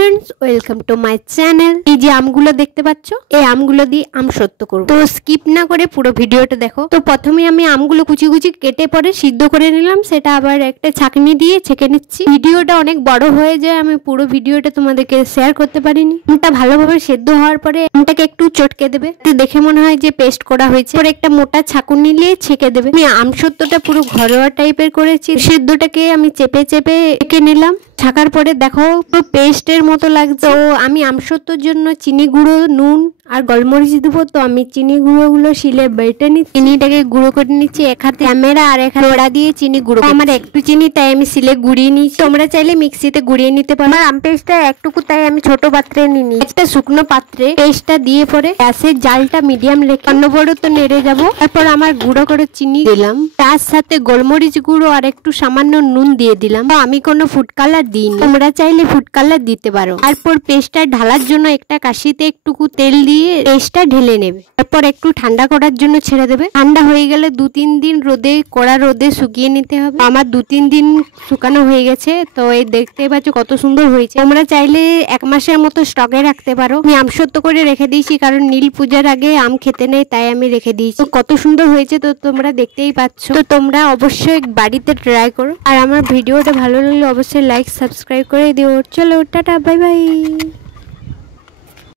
Friends, welcome to my channel. এই যে আমগুলো দেখতে পাচ্ছ, এই আমগুলো দিয়ে আম সত্য করব, তো স্কিপ না করে পুরো ভিডিওটা দেখো। তো প্রথমে আমি আমগুলো কুচি কুচি কেটে পরে সিদ্ধ করে নিলাম, সেটা আবার একটা ছাঁকনি দিয়ে ছেঁকে নিচ্ছি। ভিডিওটা অনেক বড় হয়ে যায়, আমি পুরো ভিডিওটা তোমাদেরকে শেয়ার করতে পারিনি। আমটা ভালোভাবে সেদ্ধ হওয়ার পরে আমটাকে একটু চটকে দেবে, দেখে মনে হয় যে পেস্ট করা হয়েছে। পরে একটা মোটা ছাঁকুনি নিয়ে ছেঁকে দেবে। আমি আম সত্যটা পুরো ঘরোয়া টাইপের করেছি। সেদ্ধটাকে আমি চেপে চেপে এঁকে নিলাম। ছাকার পরে দেখো পুরো পেস্টের মতো লাগছে। তো আমি আমসত্বর জন্য চিনি গুঁড়ো, নুন আর গোলমরিচ দেবো। তো আমি চিনি গুঁড়োগুলো শিলে বেটে নিচ্ছি, চিনিটাকে গুঁড়ো করে নিচ্ছি। এক হাতে ক্যামেরা আর এক হাতে ওড়া দিয়ে চিনি গুঁড়ো। আমার একটু চিনি, তাই আমি শিলে গুঁড়িয়ে নিচ্ছি। তোমরা চাইলে মিক্সিতে গুঁড়িয়ে নিতে পারো। আমার আম পেস্টটা একটুকু, তাই আমি ছোট পাত্রে নিয়ে নিই। একটা শুকনো পাত্রে পেস্টটা দিয়ে পরে গ্যাসের জালটা মিডিয়াম রেখে অনবরত নেড়ে যাবো। তারপর আমার গুঁড়ো করে চিনি দিলাম, তার সাথে গোলমরিচ গুঁড়ো আর একটু সামান্য নুন দিয়ে দিলাম। তো আমি কোনো ফুড কালার দিইনি, তোমরা চাইলে ফুড কালার দিতে পারো। তারপর পেস্টটা ঢালার জন্য একটা কাশিতে একটুকু তেল দিয়ে পেস্টটা ঢেলে নেবে। তারপর একটু ঠান্ডা করার জন্য ছেড়ে দেবে। ঠান্ডা হয়ে গেলে 2-3 দিন রোদে, কড়া রোদে শুকিয়ে নিতে হবে। আমার 2-3 দিন শুকানো হয়ে গেছে। তো এই দেখতে পাচ্ছ কত সুন্দর হয়েছে। তোমরা চাইলে 1 মাসের মতো স্টকে রাখতে পারো। আমি আমসত্ব করে রেখে দিয়েছি, কারণ নীল পূজার আগে আম খেতে নেই, তাই আমি রেখে দিয়েছি। তো কত সুন্দর হয়েছে, তো তোমরা দেখতেই পাচ্ছ। তো তোমরা অবশ্যই বাড়িতে ট্রাই করো। আর আমার ভিডিওটা ভালো লাগলে অবশ্যই লাইক সাবস্ক্রাইব করে দিও। চলো টাটা, বাই বাই।